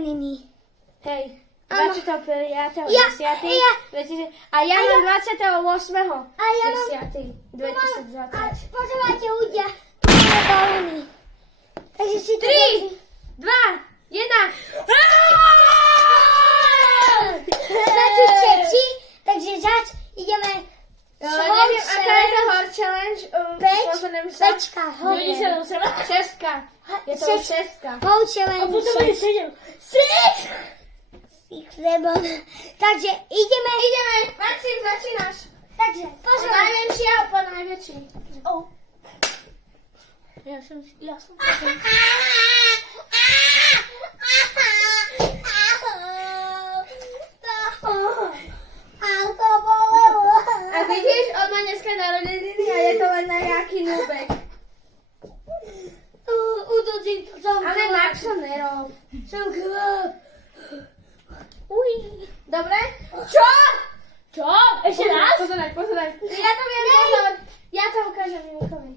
narodeniny. Hej, 25. 10. A ja mám 28. A ja mám... 10. 2020. Počúvajte ľudia, tu máme balóny. Takže si to... 3, 2, 1. Sme tu všetci, takže zač ideme... Neviem, aká je to hor challenge. Pečka, hor. 6. Je to 6. Hor challenge. A potom je 7. 6, 7. Takže ideme. Maxim, začínaš. Takže, Od najmenšieho po najväčší. Ja som... To bolelo. A vidíš, on má dneska narodeniny a je to len na nejaký nubek. Utočím to som. Ale Maxo nerob. Som krop. Dobre? Čo? Čo? Ešte raz? Pozeraj. Ja to viem, pozor. Ja to ukážem Júkovi.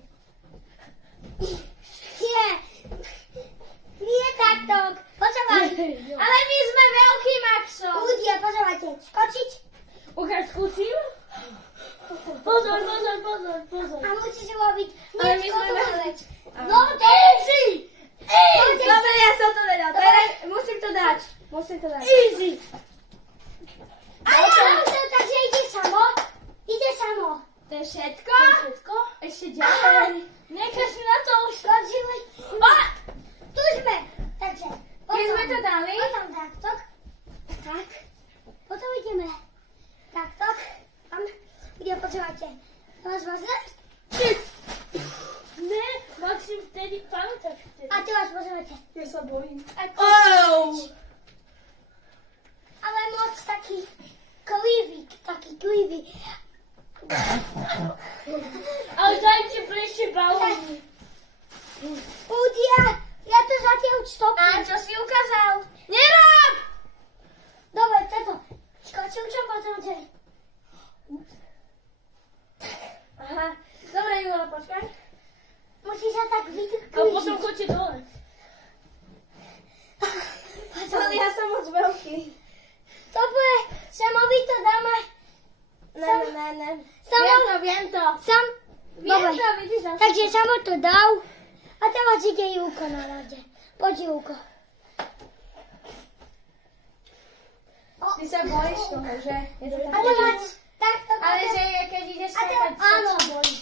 Nie takto. Počúvaj. Ale my sme veľký, Maxo. Ľudia, počúvajte. Skočiť. Ukáž, skúsim? Pozor. A musíš robiť Ale my niečo sme- vec. No, to je si. Dobre, ja som to vedel. Musím to dať. Easy. A ja mám to, takže ide samo. To je všetko? Ešte ďalej. Nechaj si na to už. Skočili. Tu sme. Takže. Keď sme to dali? Potom takto. Tak. Potom ideme. Takto. Tam. Ľudia, počúvajte. Vás. Ne, Maxim, vtedy pamätáš vtedy. A teraz počúvajte. Ja sa bojím. Ale moc taký klivý. Ale dajte bližšie balóny. Ľudia, ja to zatiaľ stopím. A čo si ukázal? Nerob! Dobre, toto. Skočil čo potom, že... Aha. Dobre, Júla, počkaj. Musí sa tak A vyklížiť. potom choďte dole. Ale ja som moc veľký. Dobre, samovi to dáme. Ne. Viem to. Dobre, vidíš na takže samo to dal. A teraz ide Júko na rade. Poď, Júko. Ty sa bojíš toho, že? Je to A teraz takto. Ale že keď ideš A teraz, skakať, áno. sa bojíš.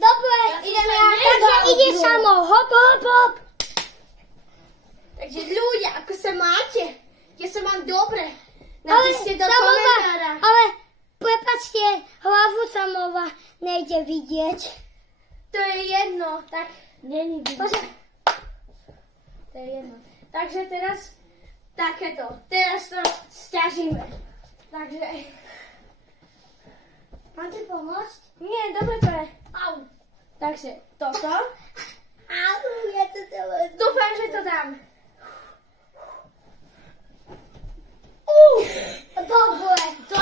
Dobre, ideme. takže ide samo. Hop. Takže ľudia, ako sa máte? Ja sa mám dobre. Ale Napíšte do samova, komentára. ale prepáčte, hlavu samova nejde vidieť. To je jedno, tak Není vidieť. Pozor. to je jedno. Takže teraz takéto. Teraz to sťažíme. Takže... Máte pomôcť? Nie, dobre to je. Au. Takže toto. Au, ja to celé... Dúfam, že to dám. Dobre. To,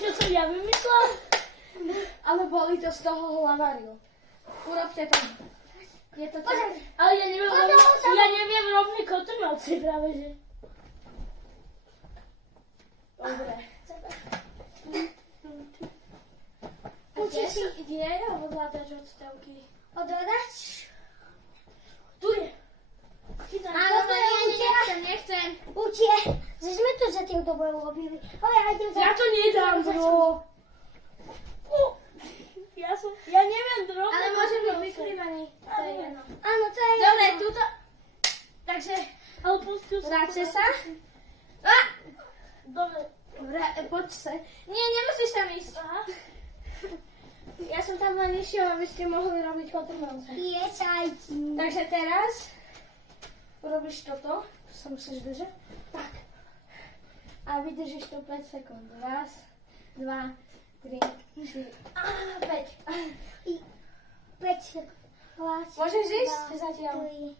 čo som ja vymyslel? Ale boli to z toho hlavariu. Urobte to. Je to tak. Ale ja neviem rovný kotrmelci práve, že. Dobre. Učíš si Kde je ovládač odstavky? odhodať? Tu je. Áno, nechcem. Učie, že sme to zatiaľ dobre urobili. Ale ja idem za... Ja to nedám, bro. Ja neviem drobne. Ale môžem byť vykrývaný. To je jedno. Áno, to je... Dobre, túto. Takže, Ale pustil som. vráťte sa. Dobre. Poď sa. Nie, nemusíš tam ísť. Aha. Ja som tam len išiel, aby ste mohli robiť kotrmelce. Piesajti. Takže teraz urobíš toto. Tu sa musíš držať. Tak. A vydržíš to 5 sekúnd. 1, 2, 3, 4, 5. 5 sekúnd. Raz, Môžeš ísť 2, zatiaľ. 3,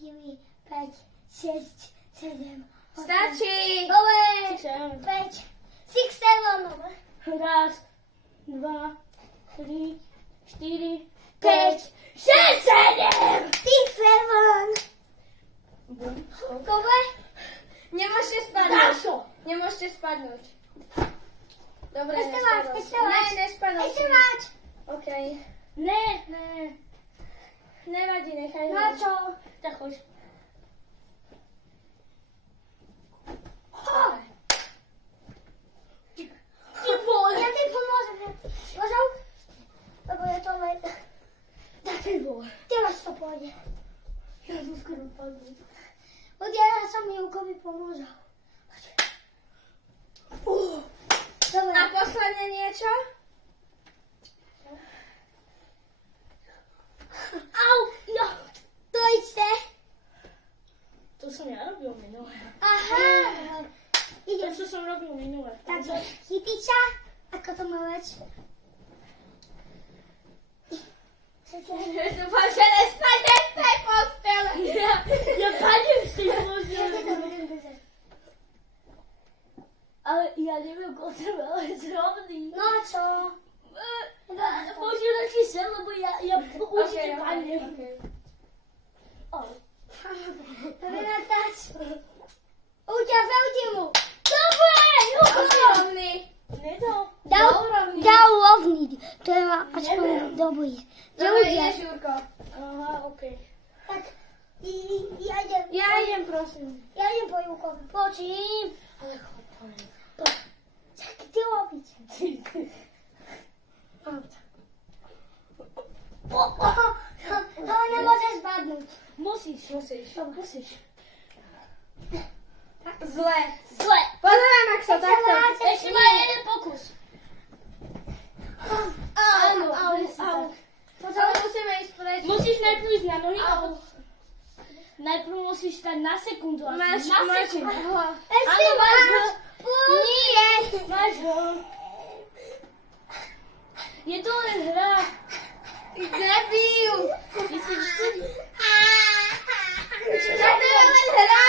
4, 5, 6, 7, 8. Stačí. Dobre. 6, 5, 6, 7. Dobre. Raz, 2, 3, 4, 5, 6, 7. 6, 7. Dobre. Nemôžeš Nemôžete spadnúť. Dobre, Nesteváč, nespadol. nesteváč. Ne, nespadol. Ešte máč. OK. Ne. Nevadí, nechaj ho. Na čo? Tak choď. Ty vole. Ja ti pomôžem. Môžem? Lebo je to len... Tak ty vole. Teraz to pôjde. Ja som skoro padol. Ja som Júkovi pomôžem. Dobre. A posledné niečo? Au! Ja. To isté. To som ja robil minule. Aha. Idem. To som robil minule. Takže chytiť sa. Ako to má več? Dúfam, že nespadnem z tej postele. Ja padnem z tej Ja postele. to budem držať. Ale ja neviem, koľko som ale zrovný. No a čo? Môžem radšej sem, lebo ja určite padnem. Vyrátač. Uťa, veľký mu. Dobre, Júko. Rovný. Ne to. Dal rovný. To je aspoň dobrý. Dobre, ideš, Jurko. Aha, okej. Tak, ja idem. Ja idem, prosím. Ja idem po Júkovi. Počím. Ale chod, poviem. Tak ty robiť. Ale nemôžeš spadnúť. Musíš. Zle. Zle. Pozeraj, ak sa takto. Ešte má jeden pokus. Áno, Au. Ale musíme ísť preč. musíš najprv ísť na nohy a najprv musíš stať na sekundu. Máš na ho. sekundu. Ešte Áno, máš ho. Nie. Máš ho. Je to len hra. Ty debil. Ty si vtedy. To je len hra.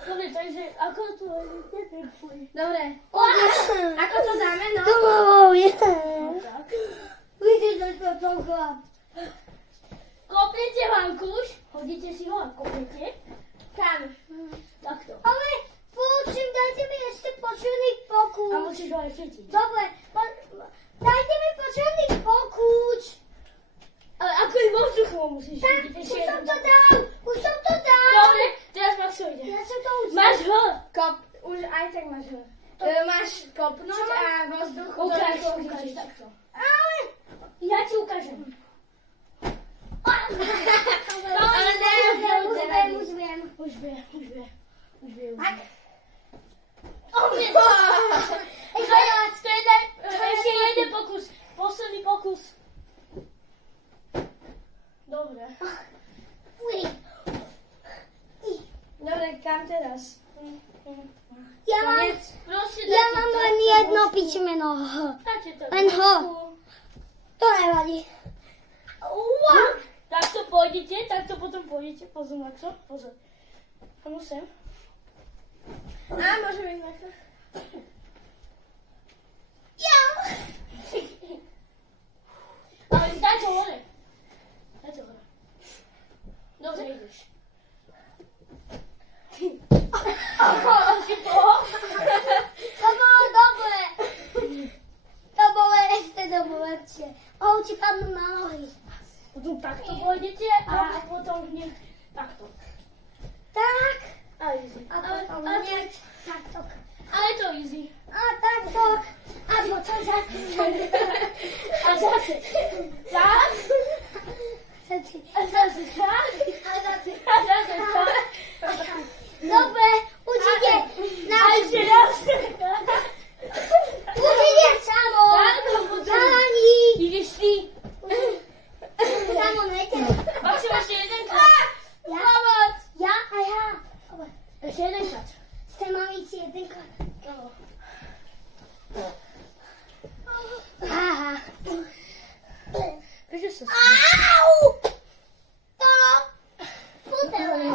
Dobre, takže ako to je? Dobre. Ako to dáme, no? To ma boli. Tak. Vidíte, to toľko. Kopnete vankúš, hodíte si ho a kopnete. Kam? Takto. Ale počím, dajte mi ešte počulný pokus. A musíš ho aj chytiť. Dobre, dajte mi počulný pokus. Ale ako je vo vzduchu ho musíš Tak, chytiť. už Ešte som jednu. to dal. Už som to dal. Dobre, teraz Maxo ide. Ja som to už Máš ho. Už aj tak máš ho. Máš kopnúť a vo vzduchu to Ukáž rýchlo takto. chytíš. Ale... Ja ti ukážem. Ale neviem, Už viem. Už vie. Tak. Ešte jeden pokus. Posledný pokus. Dobre. Dobre, kam teraz? Ja mám, Prosím, ja mám len jedno písmeno H. Len H. To nevadí. Takto pôjdete, takto potom pôjdete. Pozor, Maxo, pozor. Komu sem? A, môžeme ísť na to. Ale daj to hore. Dobre, ideš. To bolo dobre. To bolo ešte dobre lepšie. Ti padnú na nohy. Potom takto pôjdete a potom hneď takto. Tak. A easy. A potom hneď takto. Ale je to easy. A takto. A potom zase. A zase. Tak. A zase tak. A zase. A zase tak. Dobre, už ide. A ešte raz. Už ide samo. Áno, potom. Ani. Ideš ty. Samo nejde. Maxim, ešte jeden krát. Ja a ja. Ešte jeden krát. Ste mali si jedenkrát. Aha. Prečo sa Au! To! Putele.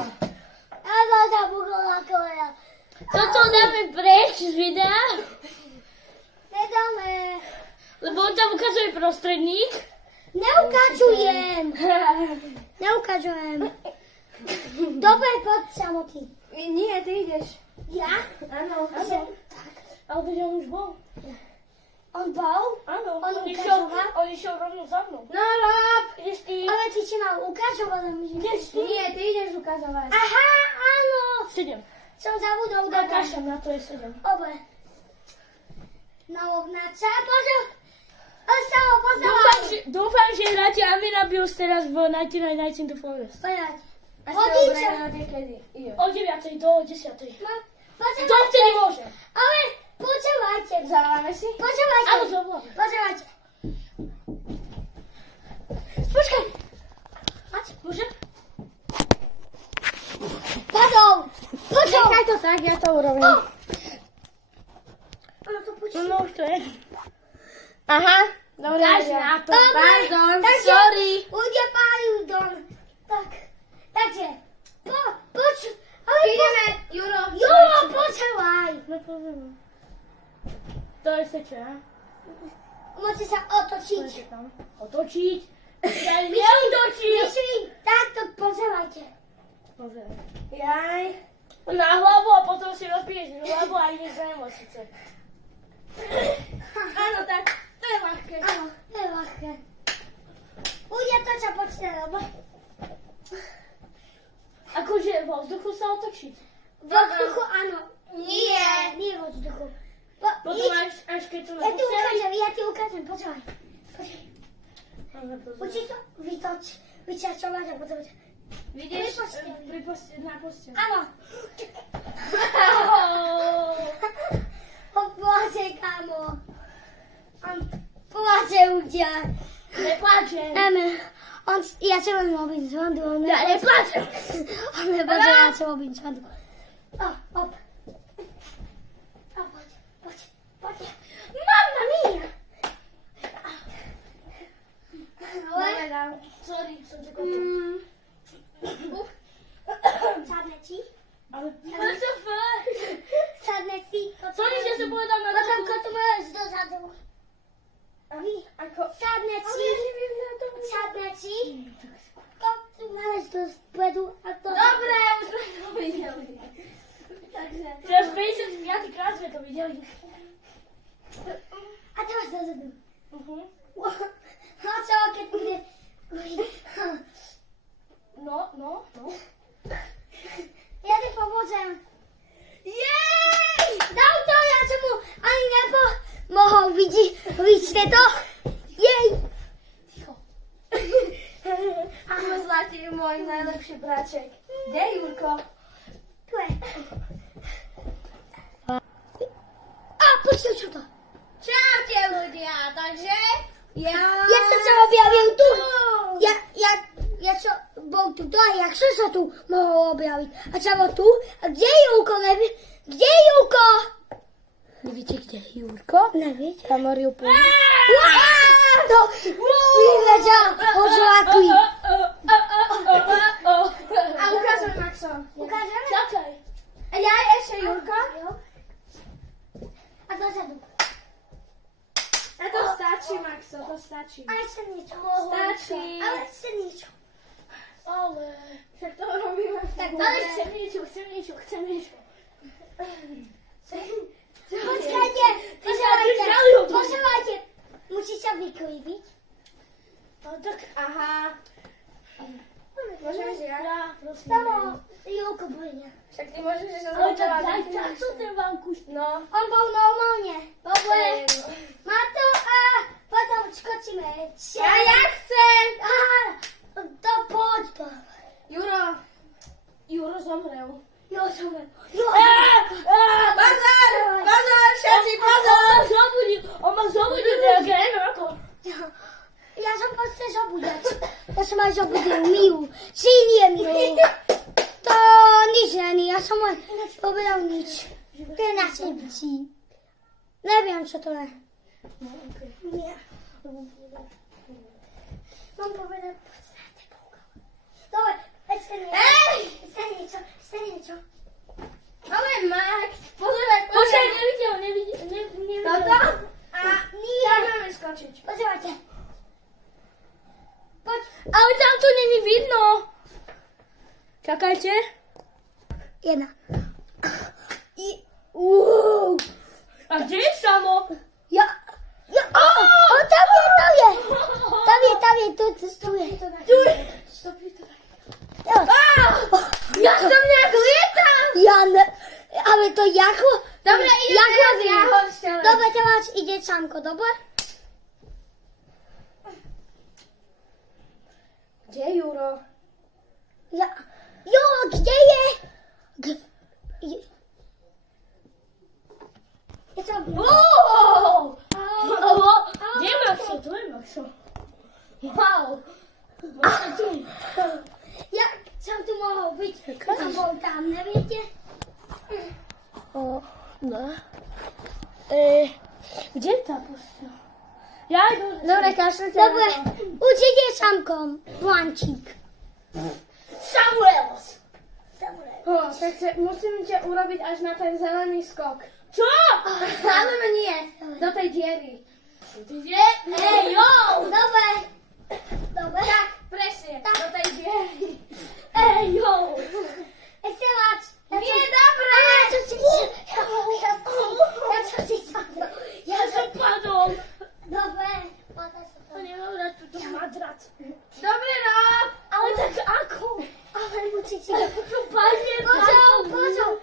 Ja som sa bukla koľa. Toto dáme preč z videa, Nedáme. lebo on tam ukazuje prostredník. Neukačujem. Neukačujem. Dobre, poď samotný. Nie, ty ideš. Ja? Áno. Ale veď on už bol. On bol? Áno, On išiel ukazoval? rovno za mnou. No, Rob. Ideš ty. Ale ty si mal ukazovať. Ideš ty. Nie, ty ideš ukazovať. Aha, áno. 7. Som zabudol Na dodať. kašem, na to je 7. Dobre. No, obnáča, pozor. Ostalo, Dúfam, že hráte Avinabius teraz v 99 in the Forest. Poďať. A Hodiča. kedy? Jo. Od 9. do 10. Počúvajte. Dovtedy môžem. Ale počúvajte. Zavoláme si? Počúvajte. Áno, zavolám. Počúvajte. Počkaj. Môžem? Padol. Počul. Nechaj to tak, ja to urobím. Ono to počul. No už to je. Aha. Dobre, Dáš ja. na to. Pardon, Takže sorry. Ujde pardon. Tak. Takže. Počuj. Ale Ideme, Juro. Juro, počúvaj. To je seče, a? Musí sa otočiť. Otočiť. Neutočiť. Myslím, takto počúvajte. Pozeraj. Jaj. Na hlavu a potom si rozpiješ hlavu a ideš za nemocnice. Áno, tak. To je ľahké. Áno, to je ľahké. Ujde to, čo počne, lebo Akože vo vzduchu sa otočiť. vo vzduchu áno. Nie. Nie vo vzduchu. Potom až keď som na Ja ti ukážem, počúvaj. Počkaj. Musíš to vyčačovať a potom... Vidíš? Pripočte. Na posteľ. Áno. On pláče, kámo. On pláče ľudia. Nepláčem. Ja čo mám robiť zvandu, on Ja nepláčem. On nepočuje, ja čo robím zvandu. Hop. Poď. Mamma mia! Dobre, dám. Sorry, som ťa kopol. Sadne ti? Ale what the fuck? Sadne si. Sorry, že som povedal na Potom to. kotu máš dozadu. Ako? Sadne Ale si. ja neviem na to. Sadne si. Kotu máš dozadu a to... Dobre, už sme to videli. Takže. Teraz 55 krát sme to videli. A teraz dozadu. Uh-huh. No čo, keď bude... No. Ja ti pomôžem. Jej! Dal to, ja som mu ani nepomohol. Vidíte to? Jej! Ticho. Ahoj, zlatý môj najlepší bráček. Kde je Jurko? Tu je. A, počuj, čo to? Čaute ľudia, takže ja som sa objavil tu. Ja čo bol tu to a jak som sa tu mohol objaviť. A čo bol tu? A kde je Jurko? Kde je Jurko? Neviete, kde je Jurko? Neviete. Tam Mariupol. To vyvedel hožláky. A ukážem, Maxo. Ukážeme? Čakaj. A ja ešte Jurko? Jo. A dozadu. A to stačí, Maxo, to stačí. A ešte niečo. Stačí. Ale ešte niečo. Ale... Však to robíme v Tak, Ale chcem niečo. Počkajte, počúvajte. Musíš sa vyklíbiť. No tak... Aha. Môžeme si ja? Ja, prosím. Samo Júko bude. Však ty môžeš sa Ale tak zaujímavať. daj takto ten vankuš. No. On bol normálne. Dobre. Jedno. Má to a potom skočíme. A ja chcem. To poď to. Juro zomrel. Jo, som. Bazar, všetci, bazar. On ma zobudil, to je ako. Ja som proste zobudec. Ja som aj zobudil Miu. Syn je Miu. To nič není, ja som len povedal nič. To je na sebci. Neviem, čo to je. Nie. Mám povedať, podstate Boga. Dobre, ešte niečo. Ešte niečo. Ale Max, pozeraj. Počkaj, nevidel. Toto? A Nie. tam máme skočiť. Počúvajte. Ale tam to není vidno. Čakajte. 1. A kde je Samo? Ja, tam je. Tu je. Ja som nejak lietam. Ale to jako... Dobre, ide teraz Jahod šťalec. Dobre, teraz ide Samko, dobre? Kde je Juro? Kde je? Je to... Kde je Maxo? Tu je Maxo. Wow. Maxo tu. Ja som tu mohol byť, som bol tam, neviete? No. Kde je tá postel? Ja idú. Dobre, kašlete. Dobre, určite Samkom, Blančík. Samuels. Takže musím ťa urobiť až na ten zelený skok. Čo? Ale nie, do tej diery. Hej, jo. Dobre. Tak, presne, do tej diery. Ej, jo. Ešte vás. Nie, dobré. Ja som padol. Dobre. To nemám rád túto madrac. Dobre, Rob. Ale tak ako? Ale musíte... To padne. Pozor.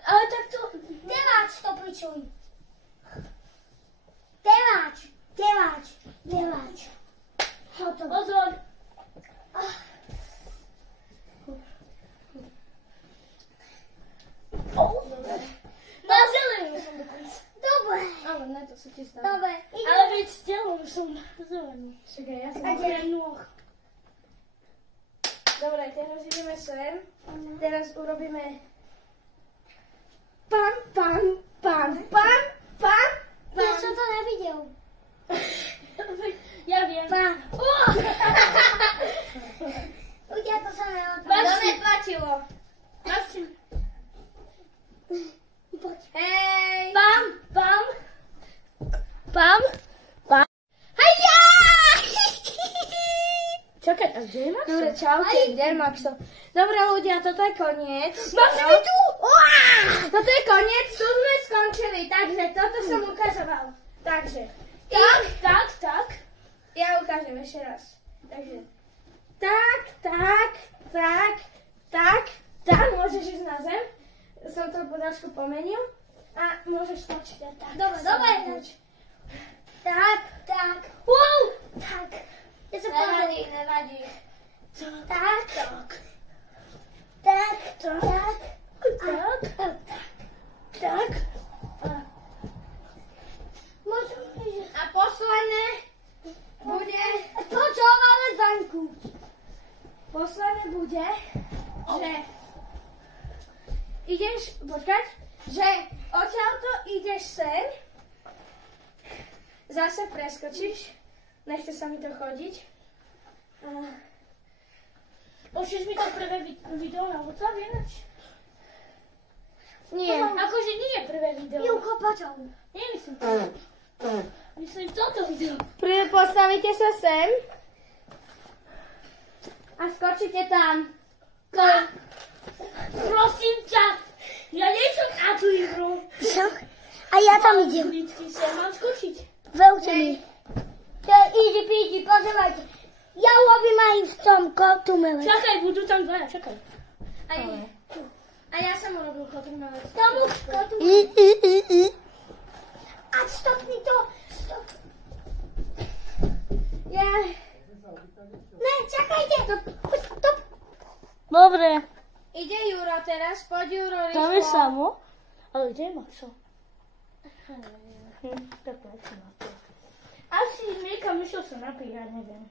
Ale tak to... Deváč to pričuj. Deváč. Hotovo. Pozor. Na zelenú som dokonca. Dobre. Ale ne, to sa ti stalo. Dobre. Ale veď s telom som na zelenú. Čakaj, ja som... Okrem nôh. Dobre, teraz ideme sem. Teraz urobíme... Pam. Ja som to nevidel. Ja viem. Ľudia, to sa neodpáči. To neplatilo. Marcin. Hej. Pam. Hejja! Čakaj, a kde je Maxo? Dobre, čaute, kde je Maxo? Dobre, ľudia, toto je koniec. Maxo je tu. Toto je koniec, tu sme skončili, takže toto som ukazoval. Takže, Tak. ja ukážem ešte raz. Takže, tak, môžeš ísť na zem. Som to trošku pomenil. A môžeš točiť aj tak. Dobre. Tak. Wow. Tak. Ja sa pozriem. Nevadí. Tak. A posledné bude... To čo máme zvanku? Posledné bude, že ideš, počkať, že odtiaľto ideš sem, zase preskočíš, nechce sa mi to chodiť. Pošleš mi to prvé video na WhatsApp, ináč? Nie. Akože nie je prvé video. Júko, počom. Nemyslím to. Myslím toto video. Postavíte sa sem a skočíte tam. Prosím ťa, ja nie som na tú igru. A ja tam idem. Vždycky sa mám skočiť. Veľte mi. To je easy peasy, pozerajte. Ja urobím aj v tom kotumele. Čakaj, budú tam dvaja, čakaj. A ja som urobil kotrmelec. Tomu kotumele. A stopni to. Stop. Ne, čakajte. Stop. Dobre. Ide Juro teraz, poď Juro rýchlo. Tam je Samo. Ale kde je Maxo? Tak poďme na to. Asi niekam išiel sa napiť, ja neviem.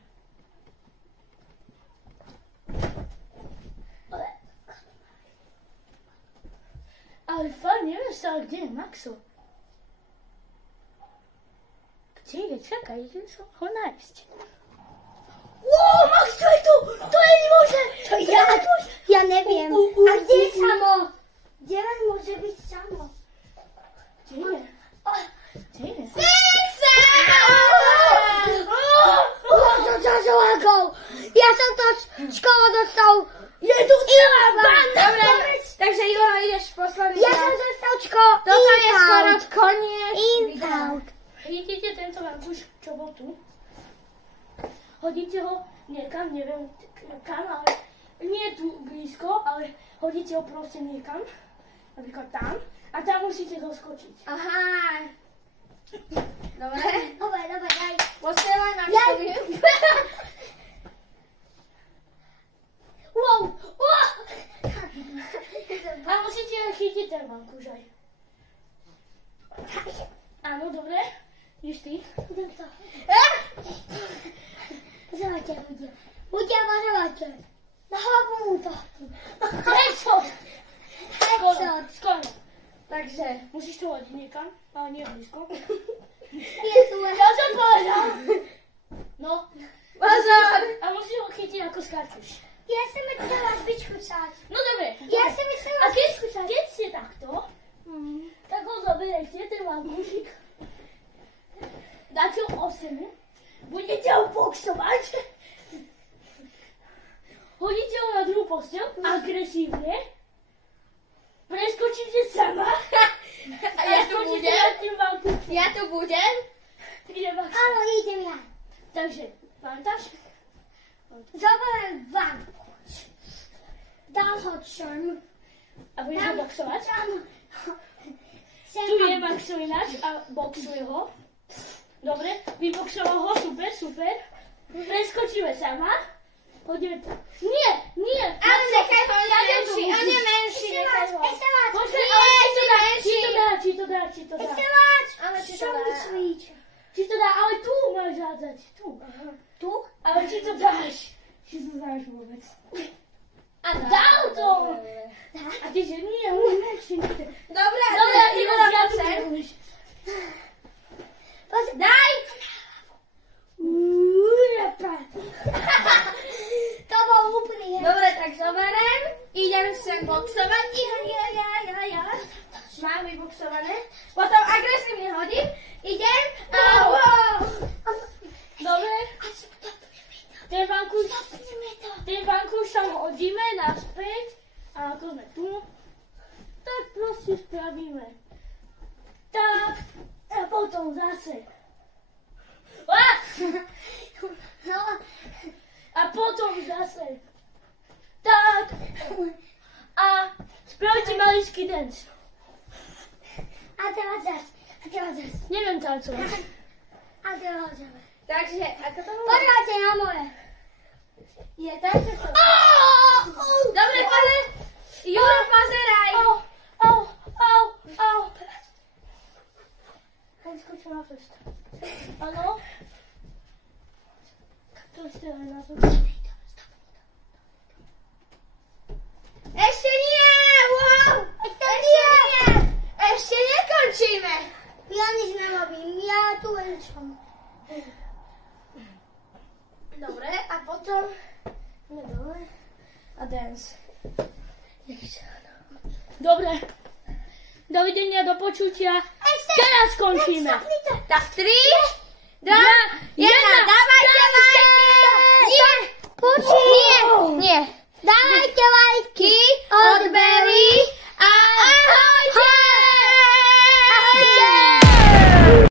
Ale fakt, neviem stále, kde je Maxo. Kde je? Čakaj, idem sa ho nájsť. Wow, Maxo je tu! To je nemôže! To je nemôže! Ja neviem. A kde je Samo? Kde len môže byť Samo? Kde je? Kde je? Čo? rokov. Ja som to školu dostal. Je tu celá banda. Dobre, takže Juro, ideš posledný. Ja som dostal školu. Toto je skoro koniec. Infaut. Chytíte tento vankúš, čo bol tu. Hodíte ho niekam, neviem kam, ale nie tu blízko, ale hodíte ho proste niekam. Napríklad tam. A tam musíte doskočiť. Aha. Dobre. Dobre, daj. Posielaj na Ja- koniec. Wow. A musíte chytiť ten vankúš aj. Áno, dobre. Ideš ty? Idem to. Pozerajte, ľudia. Ľudia, pozerajte. Na hlavu mu to. Headshot! Headshot. Skoro. Takže musíš to hodiť niekam, ale nie blízko. Je tu len. Ja som povedal! No. Pozor. A musíš ho chytiť ako skáčeš. Ja som chcela vyskúšať. No dobre. Ja som chcela A keď vyskúšať. ste takto, tak ho zoberete, ten vankúšik. Dáte ho o zemi. Budete ho boxovať. Hodíte ho na druhú posteľ, agresívne. Preskočíte sama. A ja tu skočíte budem. nad tým vankúšom. Ja tu budem. Ide Max. Áno, idem ja. Takže, pamiętaš? Zoberiem vankúš. Dám ho čom. A budeš ho boxovať? Áno. Tu je Maxo ináč a boxuje ho. Dobre, vyboxoval ho, super, super. Preskočíme sama. Hodíme to. Nie, nie. Ale nechaj ho, on je menší, musíš. on je menší, nechaj ho. Exceláč. Počkaj, Nie, ale si menší. či to dá. Exceláč. Ale či to Čo dá? myslíš? Či to dá, ale tu máš hádzať. Tu. Tu? Ale či to dáš? Či to dáš vôbec? A Dal to. A ty že nie, on je menší. Dobre, Dobre, a ty ho Juro, zjadneš. chcem. Daj. To bol úplný. Dobre, tak zoberiem. Idem sem boxovať. Ja. Mám vyboxované. Potom agresívne hodím. Idem. Au. Dobre. Ten vankúš tam hodíme naspäť. A ako sme tu, tak proste spravíme. Tak. A potom zase. No, A potom zase. Tak. A spravíte maličký dance. a teraz zas. Neviem tancovať. A teraz zas. Takže, ako to bolo? Pozerajte na moje. Je tak, že to... Dobre, pane. Juro, pozeraj. Au. Hej, skočil na prst. Áno? To ste aj na to. Ešte nie. Wow. Ešte nie. Ešte nekončíme. Ja nič nerobím, ja tu len som. Dobre, a potom... Dobre. A dance. Dobre. Dovidenia, do počutia. Teraz skončíme. Tak 3, 2, 1, dávajte lajky! Nie! Dávajte lajky!